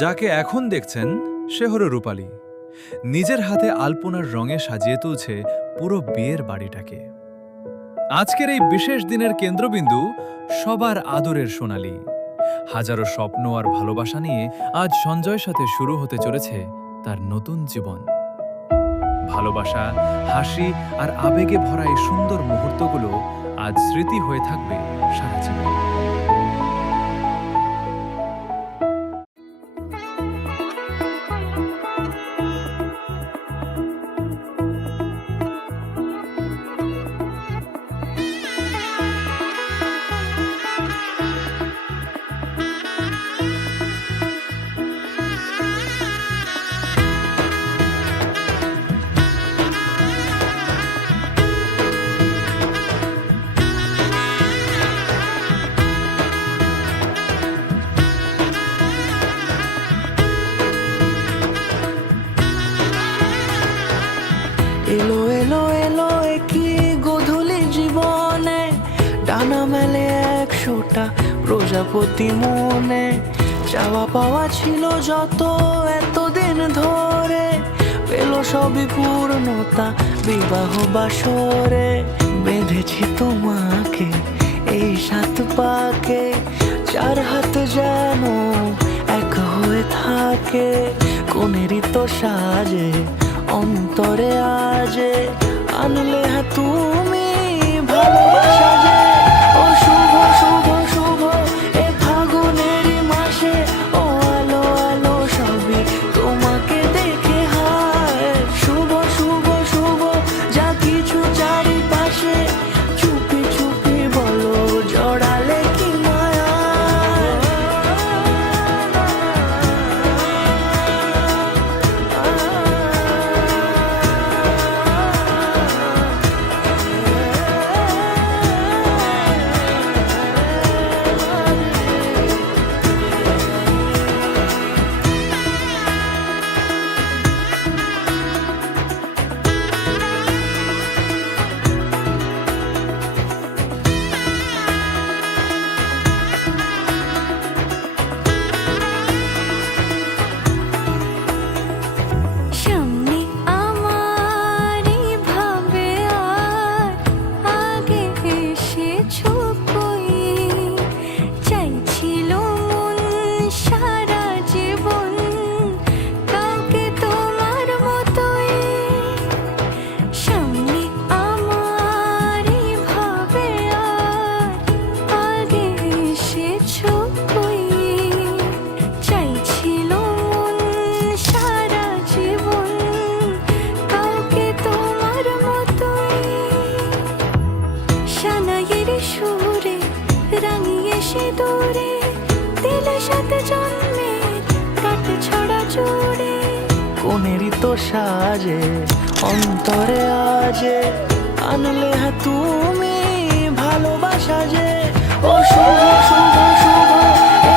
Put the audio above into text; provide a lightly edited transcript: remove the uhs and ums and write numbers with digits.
যাকে এখন দেখছেন সে হলো রূপালী। নিজের হাতে আলপনার রঙে সাজিয়ে তুলছে পুরো বিয়ের বাড়িটাকে। আজকের এই বিশেষ দিনের কেন্দ্রবিন্দু সবার আদরের সোনালী। হাজারো স্বপ্ন আর ভালোবাসা নিয়ে আজ সঞ্জয়ের সাথে শুরু হতে চলেছে তার নতুন জীবন। ভালোবাসা, হাসি আর আবেগে ভরা এই সুন্দর মুহূর্তগুলো আজ স্মৃতি হয়ে থাকবে সারা জীবন। এলো এলো এলো কি গোধূলি জীবনে, ডানা মেলে 100টা প্রজাপতি মনে। চাওয়া পাওয়া ছিল যত এতদিন ধরে, পেল সবই পূর্ণতা বিবাহ বাসরে। বেঁধেছি তোমাকে এই 7 পাকে, 4 হাত যেন এক হয়ে থাকে। কোনেরই তো সাজে অন্তরে আজে, আনলে তুমি ভালোবাসা যে। ও শুভ শুভ শুভ এ ফাগুনেরই মাসে, ও আলো আলো সবই তোমাকে দেখে হায়। শুভ শুভ শুভ যা কিছু চারিপাশে, চুপি চুপি বলো জড়ালে কি মায়া। সামনে আমারই ভাবে আর আগে এসেছো কই, চাইছিল মন সারা জীবন কাউকে তোমার মতোই। সামনে আমারই ভাবে আর আগে এসেছো কই, চাইছিল মন সারা জীবন কাউকে তোমার মতোই। সানাইয়ের সুরে রাঙিয়ে সে দূরে, দিলে 7 জন্মের কাট ছড়া জোড়ে। কোনেরই তো সাজে অন্তরে আজে, আনলে তুমি ভালোবাসা যে। ও শুভ শুভ শুভ এ